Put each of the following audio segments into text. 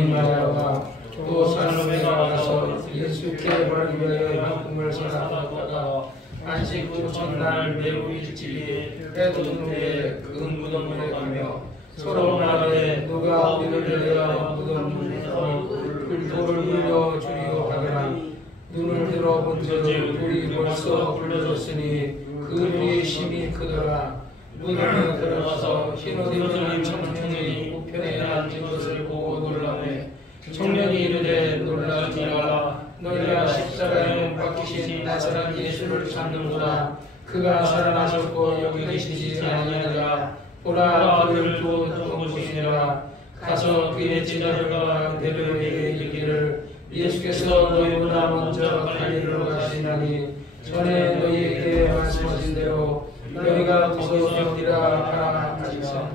시몬이 말하다가 또 살로메가 와서 예수께 바르기 위하여 향품을 사다가 안식 후 첫날 매우 일찍이 해 돋는 후에 그 무덤문에 가며 서로 말하되 누가 우리를 내려 무덤문에서 돌을 물려 주리오 하더라. 눈을 들어 본즉 불이 벌써 불러졌으니 그 불이 심히 크더라. 무덤에 들어가서 흰옷 입은 청년이 우편에 앉은 것을 보고 놀라매 청년이 이르되 놀라지 마라. 너희가 십자가에 못 박히신 나사렛 예수를 찾는구나. 그가 살아나셨고 여기 계시지 아니하니라. 보라 그를 또 보시니라. 가서 그의 제자들과 베드로에게 이르기를 예수께서 너희보다 먼저 갈릴리로 가시나니 전에 너희에게 말씀하신 대로 너희가 도서 뛰라 하라 하시니라.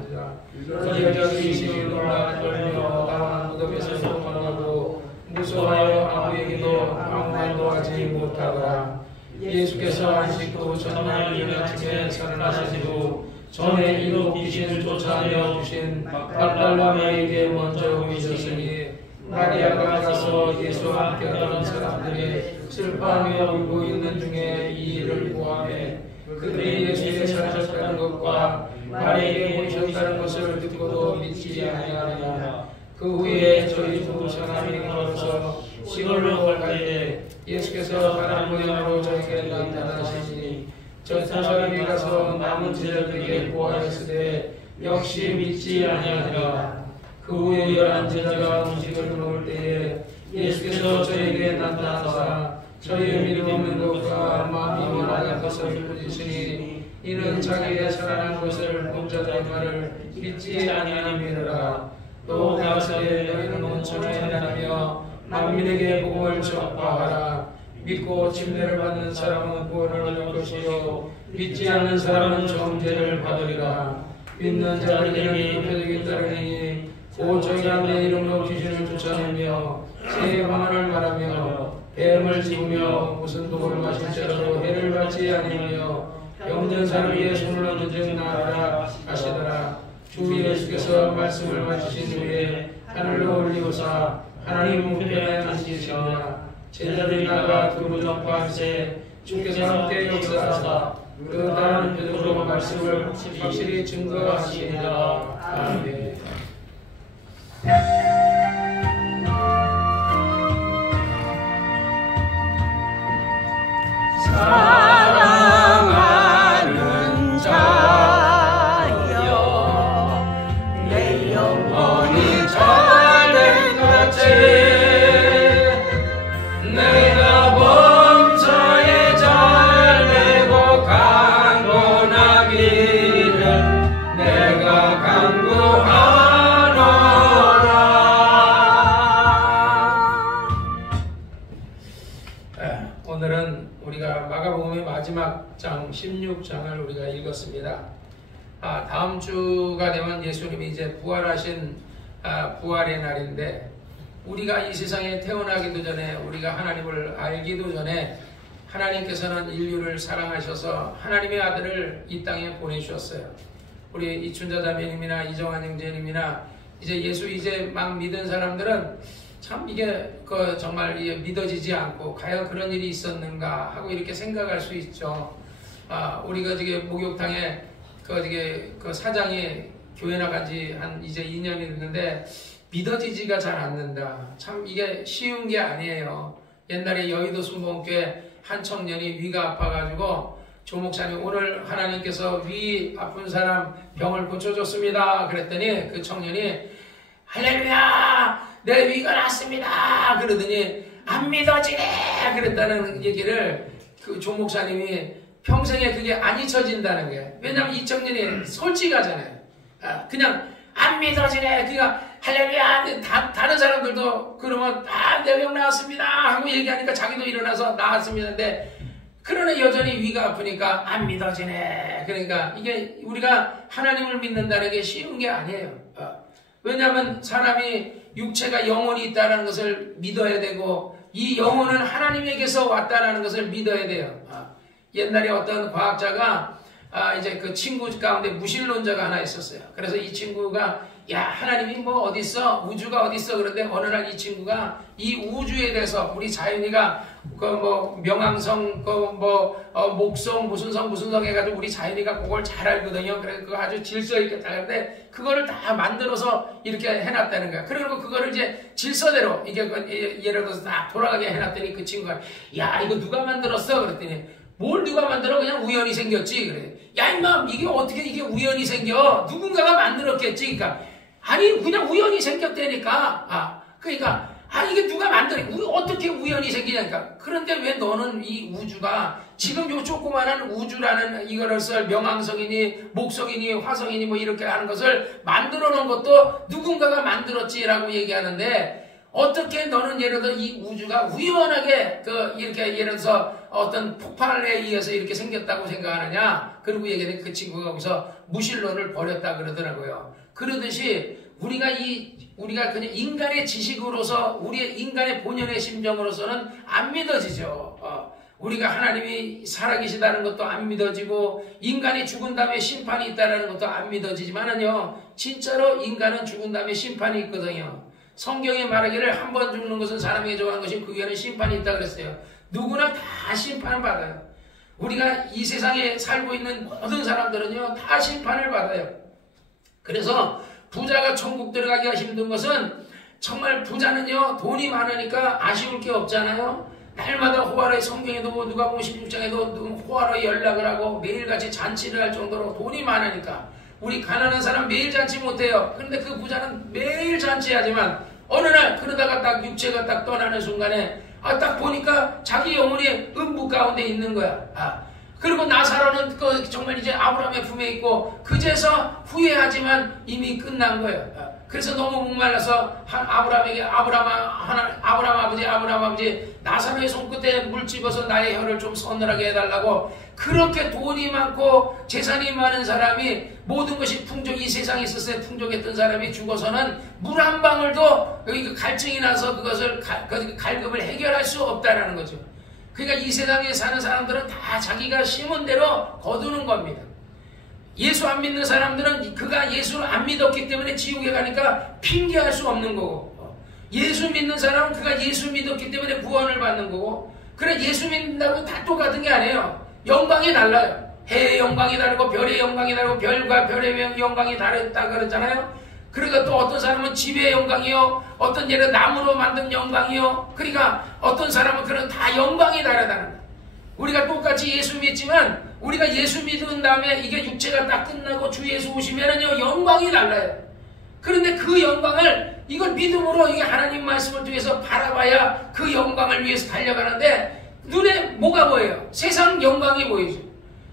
제자들이 심히 놀라 떨며 나와 무덤에서 도망하고 무서워하여 아무에게도 아무 말도 하지 못하더라. 예수께서 안식 후 첫날 이른 아침에 살아나시고 전에 이로 귀신을 쫓아내어 주신 막달라마에게 먼저 보이셨으니 마리아가 가서 예수와 함께 하던 사람들이 슬퍼하며 울고 있는 중에 이 일을 보아매 그들이 예수께 살아셨다는 것과 마리아에게 보이셨다는 것을 듣고도 믿지 아니하니라. 그 후에 저희 두 사람이 걸어서 시골로 갈 때 예수께서 사람 모양으로 저에게 나타나시니 저 두 사람이 가서 남은 제자들에게 보아하였으되 역시 믿지 아니하니라. 그 후에 11 제자가 음식을 먹을 때에 예수께서 저에게 나타나사 저희의 믿음 없는 것과 마음이 원하는 것을 부지시니 이는 자기의 살아난 것을 본 자들의 말을 믿지 아니함이니라. 또 가라사대 너희는 온 천하에 다니며 만민에게 복음을 전파하라. 믿고 침례를 받는 사람은 구원을 얻을 것이요 믿지 않는 사람은 정죄를 받으리라. 믿는 자들에게는 표적이 따르니 곧 저희가 내 이름으로 귀신을 쫓아내며 새 방언을 말하며 뱀을 집으며 무슨 독을 마실 자라도 해를 받지 아니하며 병든 사람 위에 손을 얹은 즉 나으라 하시더라. 주 예수께서 말씀을 마치신 후에 하늘로 올리우사 하나님 우편에 앉으시니라. 제자들이 나가 두루 전파할세 주께서 함께 역사하사 그 다른 베드로 말씀을 확실히 증거하시니라. 아멘. 사랑하는 자여 내 영혼이 잘된 같이 내가 범사에 잘되고 강건하기를 내가 간구하노라. 오늘은 우리가 마가복음의 마지막 장 16장을 우리가 읽었습니다. 다음 주가 되면 예수님이 이제 부활하신 부활의 날인데 우리가 이 세상에 태어나기도 전에 우리가 하나님을 알기도 전에 하나님께서는 인류를 사랑하셔서 하나님의 아들을 이 땅에 보내주셨어요. 우리 이춘자 자매님이나 이정환 형제님이나 이제 예수 이제 막 믿은 사람들은 참 이게 정말 믿어지지 않고 과연 그런 일이 있었는가 하고 이렇게 생각할 수 있죠. 우리가 지금 목욕탕에 그 사장이 교회 나간 지 한 이제 2년이 됐는데 믿어지지가 잘 않는다. 참 이게 쉬운 게 아니에요. 옛날에 여의도 순복음교회 한 청년이 위가 아파가지고 조 목사님 오늘 하나님께서 위 아픈 사람 병을 고쳐줬습니다. 그랬더니 그 청년이 할렐루야 내 위가 났습니다. 그러더니 안 믿어지네 그랬다는 얘기를 그 조 목사님이 평생에 그게 안 잊혀진다는 게 왜냐면 이 청년이 솔직하잖아요. 그냥 안 믿어지네 그러니까 할렐루야 다른 사람들도 그러면 내 병 나왔습니다 하고 얘기하니까 자기도 일어나서 나왔습니다. 근데 그러나 여전히 위가 아프니까 안 믿어지네. 그러니까 이게 우리가 하나님을 믿는다는 게 쉬운 게 아니에요. 왜냐하면 사람이 육체가 영혼이 있다는 것을 믿어야 되고 이 영혼은 하나님에게서 왔다는 것을 믿어야 돼요. 옛날에 어떤 과학자가 이제 그 친구 가운데 무신론자가 하나 있었어요. 그래서 이 친구가 야 하나님이 뭐 어딨어? 우주가 어딨어? 그런데 어느 날 이 친구가 이 우주에 대해서 우리 자연이가 그 뭐 명왕성 목성 무슨 성 해가지고 우리 자연이가 그걸 잘 알거든요. 그래서 그거 아주 질서 있게 다 하는데 그거를 다 만들어서 이렇게 해놨다는 거야. 그리고 그거를 이제 질서대로 이게 예를 들어서 다 돌아가게 해놨더니 그 친구가 야 이거 누가 만들었어? 그랬더니 뭘 누가 만들어? 그냥 우연히 생겼지. 그래. 야 임마 이게 어떻게 이게 우연히 생겨? 누군가가 만들었겠지. 그러니까 아니 그냥 우연히 생겼다니까. 그러니까 이게 누가 만들어? 어떻게 우연히 생기냐니까. 그런데 왜 너는 이 우주가 지금 요 조그마한 우주라는 이거를 썰 명왕성이니 목성이니 화성이니 뭐 이렇게 하는 것을 만들어 놓은 것도 누군가가 만들었지라고 얘기하는데 어떻게 너는 예를 들어 이 우주가 우연하게 이렇게 예를 들어서 어떤 폭발에 의해서 이렇게 생겼다고 생각하느냐? 그리고 얘기는 그 친구가 거기서 무신론을 버렸다 그러더라고요. 그러듯이 우리가 그냥 인간의 지식으로서 우리의 인간의 본연의 심정으로서는 안 믿어지죠. 우리가 하나님이 살아계시다는 것도 안 믿어지고 인간이 죽은 다음에 심판이 있다는 것도 안 믿어지지만은요 진짜로 인간은 죽은 다음에 심판이 있거든요. 성경에 말하기를 한 번 죽는 것은 사람에게 정한 것이 그 후에는 심판이 있다 그랬어요. 누구나 다 심판을 받아요. 우리가 이 세상에 살고 있는 모든 사람들은요 다 심판을 받아요. 그래서 부자가 천국 들어가기가 힘든 것은 정말 부자는요 돈이 많으니까 아쉬울 게 없잖아요. 날마다 호화로에 성경에도 누가복음 16장에도 호화로에 연락을 하고 매일같이 잔치를 할 정도로 돈이 많으니까 우리 가난한 사람 매일 잔치 못해요. 그런데 그 부자는 매일 잔치하지만 어느 날 그러다가 딱 육체가 딱 떠나는 순간에 딱 보니까 자기 영혼이 음부 가운데 있는 거야. 그리고 나사로는 정말 이제 아브라함의 품에 있고 그제서 후회하지만 이미 끝난 거예요. 그래서 너무 목말라서 아브라함 아버지 나사로의 손끝에 물 집어서 나의 혀를 좀 서늘하게 해달라고 그렇게 돈이 많고 재산이 많은 사람이 모든 것이 이 세상에 있었을 때 풍족했던 사람이 죽어서는 물 한 방울도 갈증이 나서 그것을 갈급을 해결할 수 없다라는 거죠. 그러니까 이 세상에 사는 사람들은 다 자기가 심은 대로 거두는 겁니다. 예수 안 믿는 사람들은 그가 예수를 안 믿었기 때문에 지옥에 가니까 핑계할 수 없는 거고 예수 믿는 사람은 그가 예수 믿었기 때문에 구원을 받는 거고 그래 예수 믿는다고 다 똑같은 게 아니에요. 영광이 달라요. 해의 영광이 다르고 별의 영광이 다르고 별과 별의 영광이 다르다 그랬잖아요. 그러니까 또 어떤 사람은 집의 영광이요 어떤 예를 나무로 만든 영광이요 그러니까 어떤 사람은 그런 다 영광이 다르다는 거예요. 우리가 똑같이 예수 믿지만 우리가 예수 믿은 다음에 이게 육체가 딱 끝나고 주 예수 오시면은요 영광이 달라요. 그런데 그 영광을 이걸 믿음으로 이게 하나님 말씀을 통해서 바라봐야 그 영광을 위해서 달려가는데 눈에 뭐가 보여요? 세상 영광이 보이죠.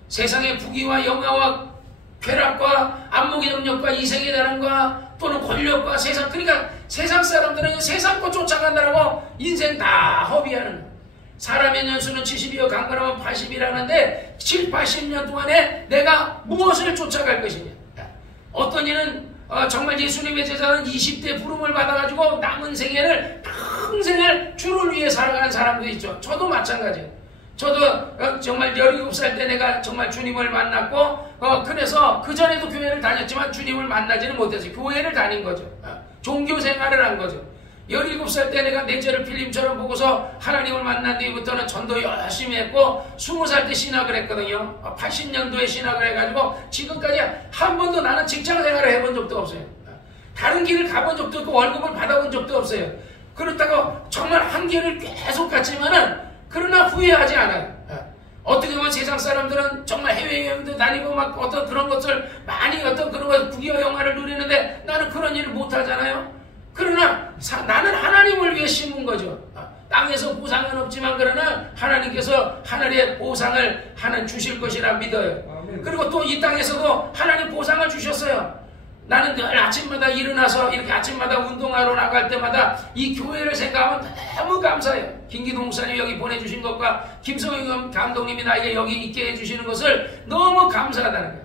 세상의 부귀와 영화와 쾌락과 안목의 능력과 이생의 다름과 또는 권력과 세상 그러니까 세상 사람들은 세상 거 쫓아간다고 인생 다 허비하는 거예요. 사람의 연수는 70이요 강건하면 80이라는데 7, 80년 동안에 내가 무엇을 쫓아갈 것이냐. 어떤 이는 정말 예수님의 제자는 20대 부름을 받아가지고 남은 생애를 평생을 주를 위해 살아가는 사람도 있죠. 저도 마찬가지예요. 저도 정말 17살 때 내가 정말 주님을 만났고 그래서 그전에도 교회를 다녔지만 주님을 만나지는 못했어요. 교회를 다닌 거죠. 종교 생활을 한 거죠. 17살 때 내가 내 죄를 필름처럼 보고서 하나님을 만난 뒤부터는 전도 열심히 했고 20살 때 신학을 했거든요. 80년도에 신학을 해가지고 지금까지 한 번도 나는 직장 생활을 해본 적도 없어요. 다른 길을 가본 적도 없고 월급을 받아본 적도 없어요. 그렇다고 정말 한계를 계속 갔지만은 그러나 후회하지 않아요. 어떻게 보면 세상 사람들은 정말 해외여행도 다니고 막 어떤 그런 것을 많이 어떤 그런 것 부귀와 영화를 누리는데 나는 그런 일을 못하잖아요. 그러나 나는 하나님을 위해 심은 거죠. 땅에서 보상은 없지만 그러나 하나님께서 하늘의 보상을 주실 것이라 믿어요. 그리고 또 이 땅에서도 하나님 보상을 주셨어요. 나는 늘 아침마다 일어나서 이렇게 아침마다 운동하러 나갈 때마다 이 교회를 생각하면 너무 감사해요. 김기동 목사님 여기 보내주신 것과 김성희 감독님이 나에게 여기 있게 해주시는 것을 너무 감사하다는 거예요.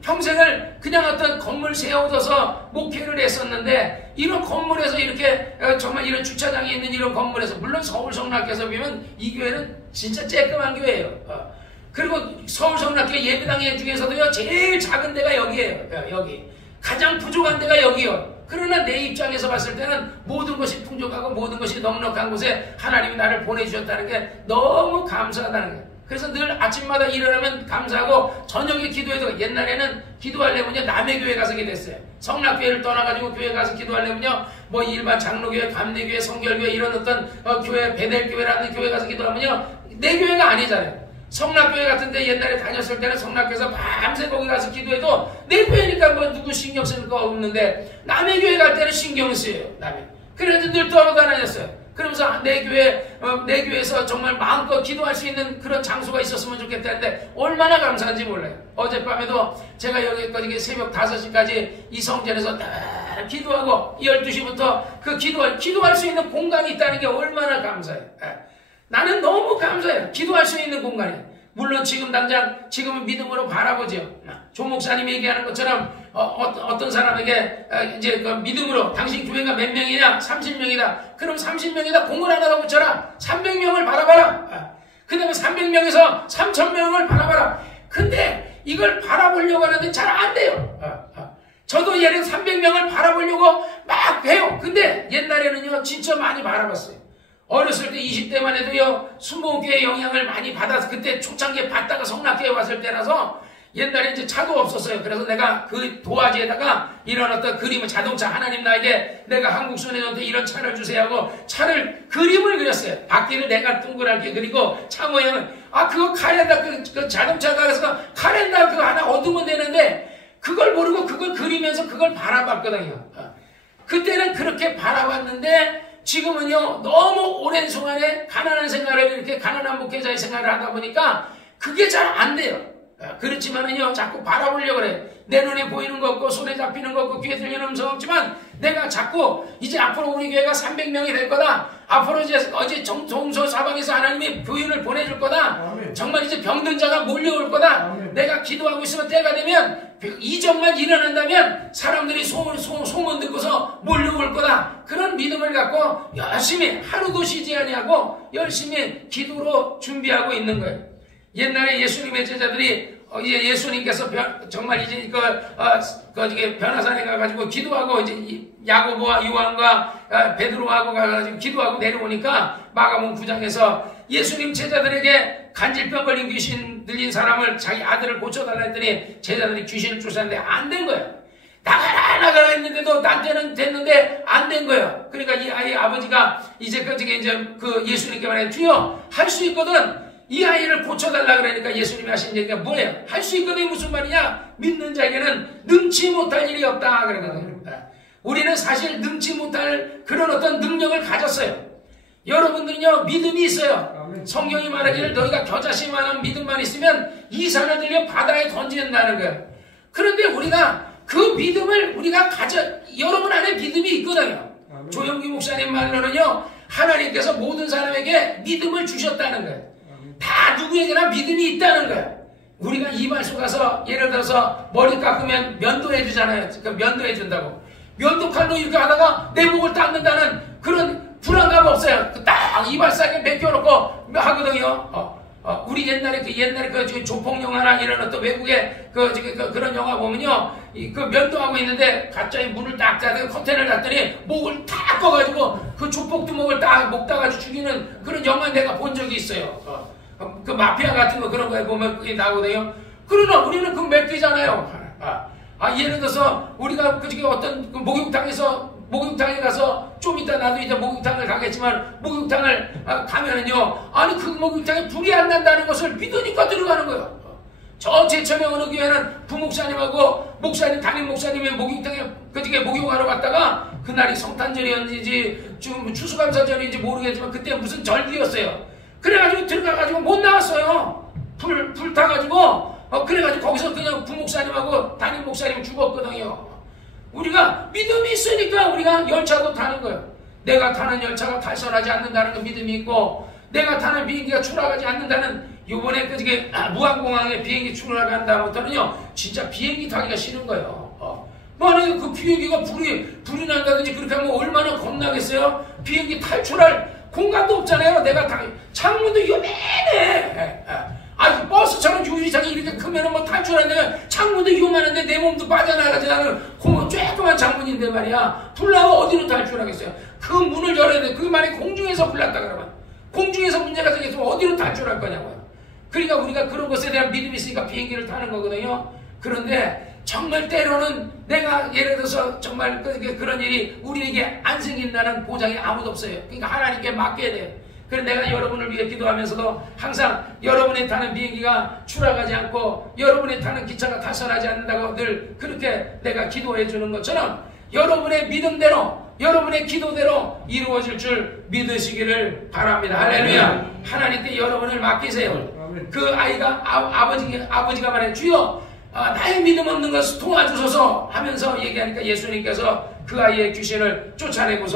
평생을 그냥 어떤 건물 세워둬서 목회를 했었는데 이런 건물에서 이렇게 정말 이런 주차장이 있는 이런 건물에서 물론 서울 성락교에서 보면 이 교회는 진짜 쬐끔한 교회예요. 그리고 서울 성락교 예배당 중에서도요 제일 작은 데가 여기예요. 여기. 가장 부족한 데가 여기요. 그러나 내 입장에서 봤을 때는 모든 것이 풍족하고 모든 것이 넉넉한 곳에 하나님이 나를 보내주셨다는 게 너무 감사하다는 거예요. 그래서 늘 아침마다 일어나면 감사하고 저녁에 기도해도, 옛날에는 기도하려면요 남의 교회 가서 기도했어요. 성락교회를 떠나가지고 교회 가서 기도하려면요 뭐 일반 장로교회, 감리교회, 성결교회 이런 어떤 교회, 베델교회라는 교회 가서 기도하면요 내 교회가 아니잖아요. 성락교회 같은데 옛날에 다녔을 때는 성락교회에서 밤새 거기 가서 기도해도 내 교회니까 뭐 누구 신경 쓸 거 없는데 남의 교회 갈 때는 신경을 써요. 남의. 그래서 늘 떠나다녔어요. 그러면서 내 교회에서 정말 마음껏 기도할 수 있는 그런 장소가 있었으면 좋겠다는데 얼마나 감사한지 몰라요. 어젯밤에도 제가 여기까지 새벽 5시까지 이 성전에서 다 기도하고 12시부터 그 기도할 수 있는 공간이 있다는 게 얼마나 감사해요. 나는 너무 감사해요. 기도할 수 있는 공간이. 물론 지금은 믿음으로 바라보죠. 조 목사님이 얘기하는 것처럼 어떤 사람에게 이제 그 믿음으로 당신 교회가 몇 명이냐? 30명이다. 그럼 30명이다. 공을 하나가 붙여라. 300명을 바라봐라. 그 다음에 300명에서 3000명을 바라봐라. 근데 이걸 바라보려고 하는데 잘 안 돼요. 저도 예를 300명을 바라보려고 막 해요. 근데 옛날에는요 진짜 많이 바라봤어요. 어렸을 때 20대만 해도요 순복음교회 영향을 많이 받아서, 그때 초창기에 받다가 성락교회 왔을 때라서 옛날에 이제 차도 없었어요. 그래서 내가 그 도화지에다가 이런 어떤 그림을, 자동차, 하나님 나에게 내가 한국 소년한테 이런 차를 주세요 하고 차를 그림을 그렸어요. 바퀴를 내가 둥그랗게 그리고 차 모양을, 그거 카렌다, 그 자동차가 그래서 카렌다 그거 하나 얻으면 되는데 그걸 모르고 그걸 그리면서 그걸 바라봤거든요. 그때는 그렇게 바라봤는데 지금은요 너무 오랜 순간에 가난한 생활을, 이렇게 가난한 목회자의 생활을 하다 보니까 그게 잘 안 돼요. 그렇지만은요 자꾸 바라보려고 그래. 내 눈에 보이는 거 없고 손에 잡히는 거 없고 귀에 들리는 음성 없지만 내가 자꾸 이제 앞으로 우리 교회가 300명이 될 거다. 앞으로 이제 동서 사방에서 하나님이 교인을 보내줄 거다. 아멘. 정말 이제 병든 자가 몰려올 거다. 아멘. 내가 기도하고 있으면 때가 되면 이전만 일어난다면 사람들이 소문 듣고서 몰려올 거다. 그런 믿음을 갖고 열심히 하루도 쉬지 아니하고 열심히 기도로 준비하고 있는 거예요. 옛날에 예수님의 제자들이 이제 예수님께서 정말 이제 변화산에 가가지고 기도하고 이제 야고보와 요한과 베드로하고 가가지고 기도하고 내려오니까 마가복음 9장에서 예수님 제자들에게 간질병 걸린 귀신 들린 사람을 자기 아들을 고쳐달라 했더니 제자들이 귀신을 쫓았는데 안 된 거예요. 나가라 했는데도 나한테는 됐는데 안 된 거예요. 그러니까 이 아이 아버지가 이제 그 예수님께 말해, 주여 할 수 있거든. 이 아이를 고쳐달라 그러니까 예수님이 하신 얘기가 뭐예요? 할 수 있거든. 무슨 말이냐? 믿는 자에게는 능치 못할 일이 없다 그러거든요. 우리는 사실 능치 못할 그런 어떤 능력을 가졌어요. 여러분들은요 믿음이 있어요. 성경이 말하기를 너희가 겨자씨만한 믿음만 있으면 이 산을 들려 바다에 던진다는 거예요. 그런데 우리가 그 믿음을 우리가 여러분 안에 믿음이 있거든요. 조영기 목사님 말로는요 하나님께서 모든 사람에게 믿음을 주셨다는 거예요. 다 누구에게나 믿음이 있다는 거예요. 우리가 이발소 가서 예를 들어서 머리 깎으면 면도해 주잖아요. 그러니까 면도해 준다고. 면도칼로 이렇게 하다가 내 목을 닦는다는 그런 불안감 없어요. 딱 이발사에 맡겨놓고 하거든요. 우리 옛날에 그 조폭 영화나 이런 어떤 외국의 그런 영화 보면요. 그 면도하고 있는데 갑자기 문을 딱 닫고 커튼을 닫더니 목을 딱 꺼가지고 그 조폭 두목을 딱 목 따가지고 죽이는 그런 영화 내가 본 적이 있어요. 그 마피아 같은 거 그런 거에 보면 그게 나오거든요. 그러나 우리는 그거 맡기잖아요. 예를 들어서 우리가 어떤 목욕탕에 가서 좀 이따 나도 이제 목욕탕을 가겠지만 목욕탕을 가면은요 그 목욕탕에 불이 안 난다는 것을 믿으니까 들어가는 거예요. 저 제천의 어느 교회는 부목사님하고 담임 목사님의 목욕탕에 목욕하러 갔다가 그날이 성탄절이었는지 좀 추수감사절인지 모르겠지만 그때 무슨 절기였어요. 그래가지고 들어가가지고 못 나왔어요. 불 타가지고 그래가지고 거기서 그냥 부목사님하고 담임 목사님 죽었거든요. 우리가 믿음이 있으니까 우리가 열차도 타는 거예요. 내가 타는 열차가 탈선하지 않는다는 그 믿음이 있고 내가 타는 비행기가 추락하지 않는다는 요번에 무안공항에 비행기 추락한다부터는요 진짜 비행기 타기가 싫은 거예요. 만약에 그 비행기가 불이 난다든지 그렇게 하면 얼마나 겁나겠어요? 비행기 탈출할 공간도 없잖아요. 내가 창문도 요만해. 버스 버스처럼 유리창이 이렇게 크면은 뭐 탈출하는데 창문도 요만한데 내 몸도 빠져나가지 않은 조그만 창문인데 말이야. 불나면 어디로 탈출하겠어요? 그 문을 열어야 돼. 그 말이 공중에서 불났다 그러면 공중에서 문제가 생겼으면 어디로 탈출할 거냐고요. 그러니까 우리가 그런 것에 대한 믿음이 있으니까 비행기를 타는 거거든요. 그런데 정말 때로는 내가 예를 들어서 정말 그런 일이 우리에게 안 생긴다는 보장이 아무도 없어요. 그러니까 하나님께 맡겨야 돼요. 그래서 내가 여러분을 위해 기도하면서도 항상 여러분이 타는 비행기가 추락하지 않고 여러분이 타는 기차가 타선하지 않는다고 늘 그렇게 내가 기도해 주는 것처럼 여러분의 믿음대로 여러분의 기도대로 이루어질 줄 믿으시기를 바랍니다. 할렐루야. 하나님께 여러분을 맡기세요. 그 아이가 아버지가 말해 주여 나의 믿음 없는 것을 도와주소서 하면서 얘기하니까 예수님께서 그 아이의 귀신을 쫓아내고서